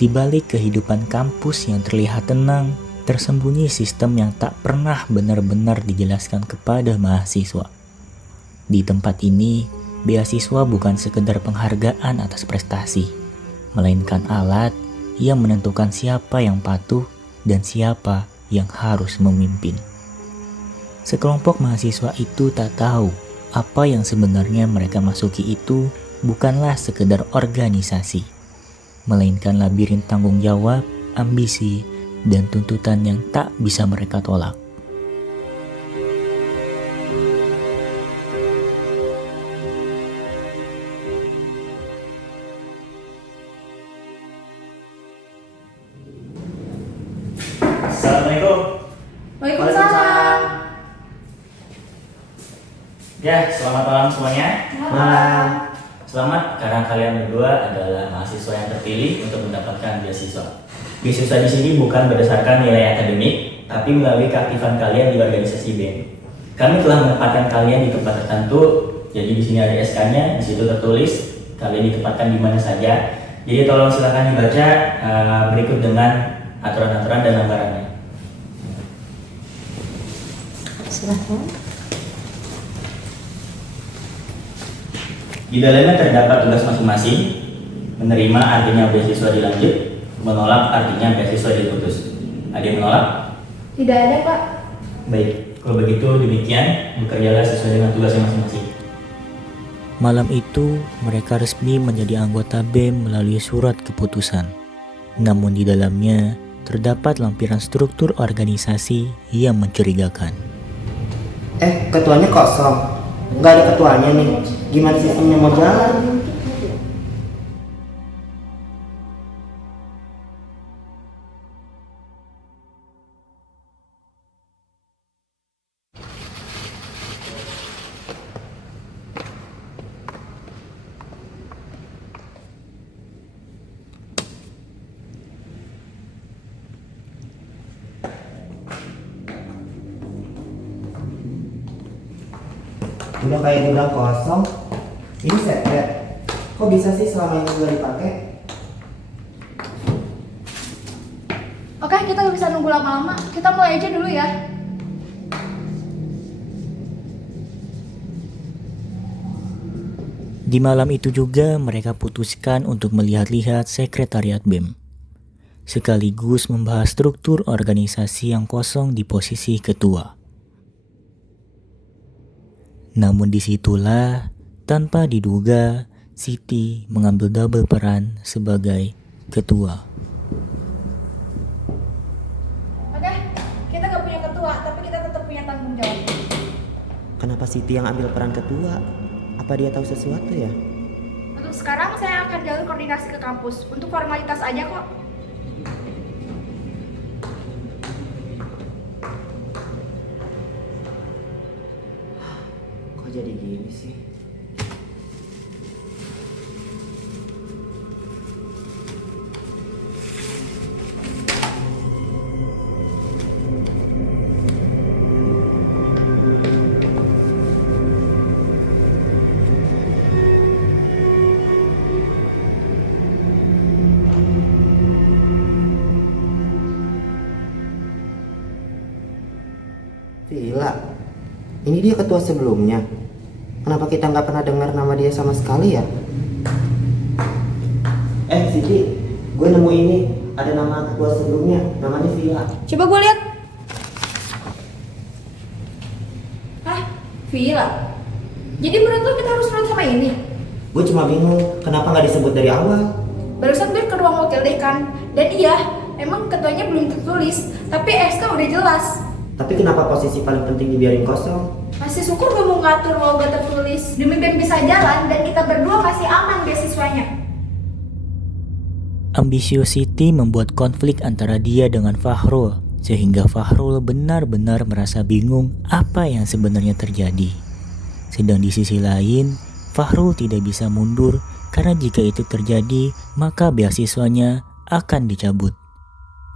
Di balik kehidupan kampus yang terlihat tenang, tersembunyi sistem yang tak pernah benar-benar dijelaskan kepada mahasiswa. Di tempat ini, beasiswa bukan sekedar penghargaan atas prestasi, melainkan alat yang menentukan siapa yang patuh dan siapa yang harus memimpin. Sekelompok mahasiswa itu tak tahu apa yang sebenarnya mereka masuki itu bukanlah sekedar organisasi, melainkan labirin tanggung jawab, ambisi, dan tuntutan yang tak bisa mereka tolak. Assalamualaikum. Waalaikumsalam. Ya, selamat malam semuanya. Malam. Selamat karena kalian berdua adalah mahasiswa yang terpilih untuk mendapatkan beasiswa. Beasiswa di sini bukan berdasarkan nilai akademik, tapi melalui keaktifan kalian di organisasi BEM. Kami telah menempatkan kalian di tempat tertentu. Jadi di sini ada SK-nya, di situ tertulis kalian ditempatkan di mana saja. Jadi tolong silakan dibaca berikut dengan aturan-aturan dan lembarannya. Silahkan. Di dalamnya terdapat tugas masing-masing. Menerima artinya beasiswa dilanjut, menolak artinya beasiswa diputus. Ada yang menolak? Tidak ada, Pak. Baik, kalau begitu demikian, bekerjalah sesuai dengan tugasnya masing-masing. Malam itu, mereka resmi menjadi anggota BEM melalui surat keputusan. Namun di dalamnya, terdapat lampiran struktur organisasi yang mencurigakan. Ketuanya kosong. Nggak ada ketuanya nih. Gimana sistemnya mau jalan? Udah kayak gudang kosong. Ini secret. Kok bisa sih selama ini nggak dipakai? Oke, kita nggak bisa nunggu lama-lama. Kita mulai aja dulu ya. Di malam itu juga mereka putuskan untuk melihat-lihat sekretariat BEM, sekaligus membahas struktur organisasi yang kosong di posisi ketua. Namun disitulah, tanpa diduga, Siti mengambil double peran sebagai ketua. Oke, kita nggak punya ketua, tapi kita tetap punya tanggung jawab. Kenapa Siti yang ambil peran ketua? Apa dia tahu sesuatu ya? Untuk sekarang saya akan jalur koordinasi ke kampus. Untuk formalitas aja kok. Kok jadi gini sih? Vila, ini dia ketua sebelumnya. Kenapa kita nggak pernah dengar nama dia sama sekali ya? Siti, gue nemu ini. Ada nama ketua sebelumnya, namanya Vila. Coba gue lihat. Hah? Vila? Jadi menurut lo kita harus nurut sama ini? Gue cuma bingung, kenapa nggak disebut dari awal? Barusan gue ke ruang wakil dekan. Dan iya, emang ketuanya belum tertulis. Tapi SK udah jelas. Tapi kenapa posisi paling penting dibiarin kosong? Masih syukur gue mau ngatur walau gak tertulis. Demi BEM bisa jalan dan kita berdua masih aman beasiswanya. Ambisius Siti membuat konflik antara dia dengan Fahrul, sehingga Fahrul benar-benar merasa bingung apa yang sebenarnya terjadi. Sedang di sisi lain, Fahrul tidak bisa mundur karena jika itu terjadi, maka beasiswanya akan dicabut.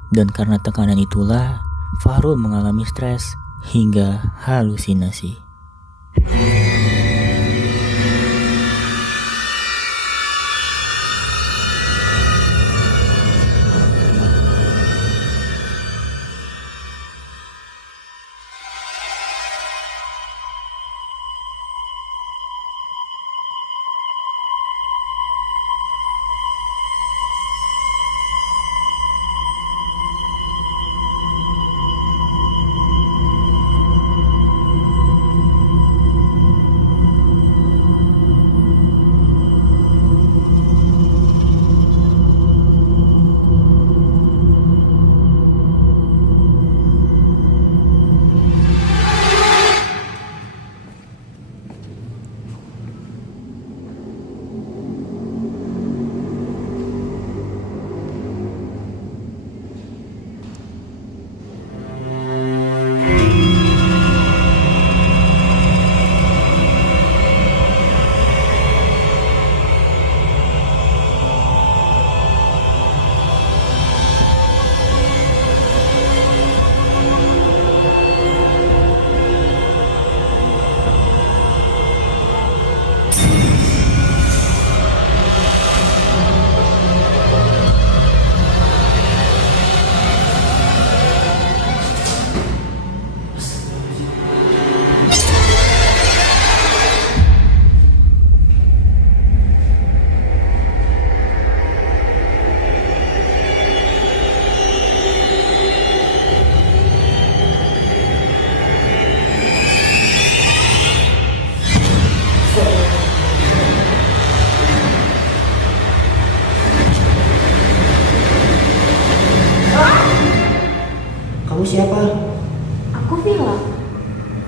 Dan karena tekanan itulah, Fahrul mengalami stres hingga halusinasi.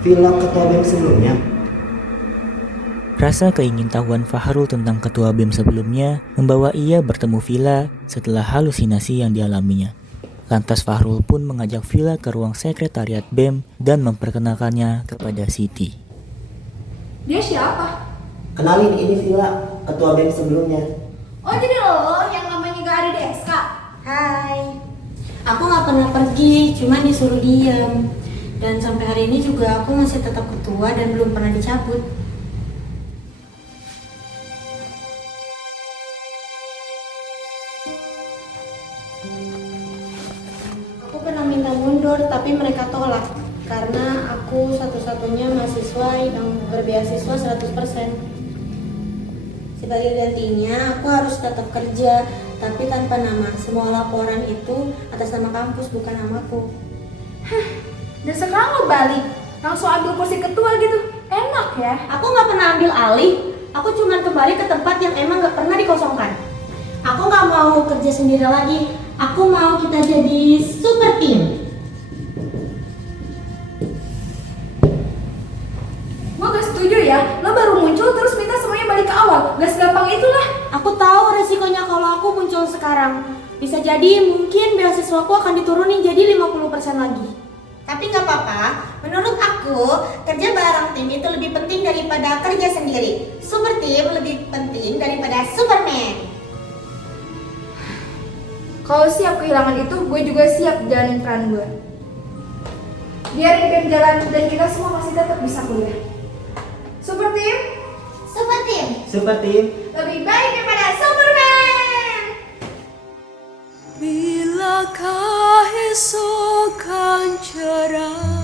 villa ketua BEM sebelumnya. Rasa keingintahuan Fahrul tentang ketua BEM sebelumnya membawa ia bertemu Villa setelah halusinasi yang dialaminya. Lantas Fahrul pun mengajak Villa ke ruang sekretariat BEM dan memperkenalkannya kepada Siti. Dia siapa? Kenalin, ini Villa ketua BEM sebelumnya. Oh jadi lo yang namanya gak ada di SK? Hai, aku nggak pernah pergi, cuma disuruh diam. Dan sampai hari ini juga aku masih tetap ketua dan belum pernah dicabut. Aku pernah minta mundur, tapi mereka tolak karena aku satu-satunya mahasiswa yang berbeasiswa 100%. Sebagai gantinya, aku harus tetap kerja, tapi tanpa nama. Semua laporan itu atas nama kampus, bukan namaku. Dan sekarang lo balik, langsung ambil kursi ketua gitu. Enak ya? Aku nggak pernah ambil alih. Aku cuma kembali ke tempat yang emang nggak pernah dikosongkan. Aku nggak mau kerja sendiri lagi. Aku mau kita jadi super team. Gue gak setuju ya, lo baru muncul terus minta semuanya balik ke awal. Gak segampang itulah. Aku tahu resikonya kalau aku muncul sekarang. Bisa jadi mungkin beasiswaku akan diturunin jadi 50% lagi. Tapi nggak apa-apa. Menurut aku, kerja bareng tim itu lebih penting daripada kerja sendiri. Super team lebih penting daripada Superman. Kalau siap kehilangan itu, gue juga siap jalanin peran gue. Biarin BEM jalan dan kita semua masih tetap bisa kuliah. Super team, Super team. Super team. lebih baik daripada Superman. Bilakah esok kan cerah?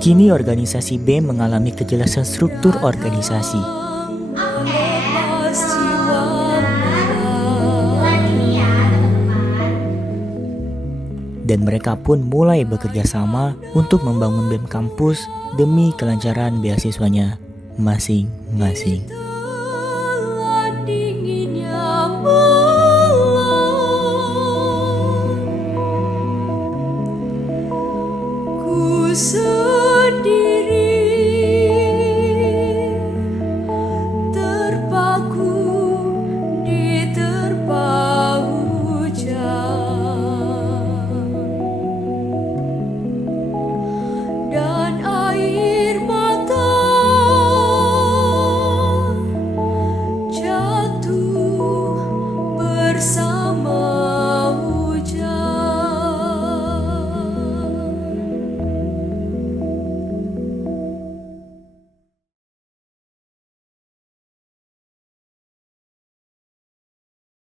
Kini organisasi BEM mengalami kejelasan struktur organisasi. Lepas jiwa Dan mereka pun mulai bekerja sama untuk membangun BEM kampus demi kelancaran beasiswanya masing-masing.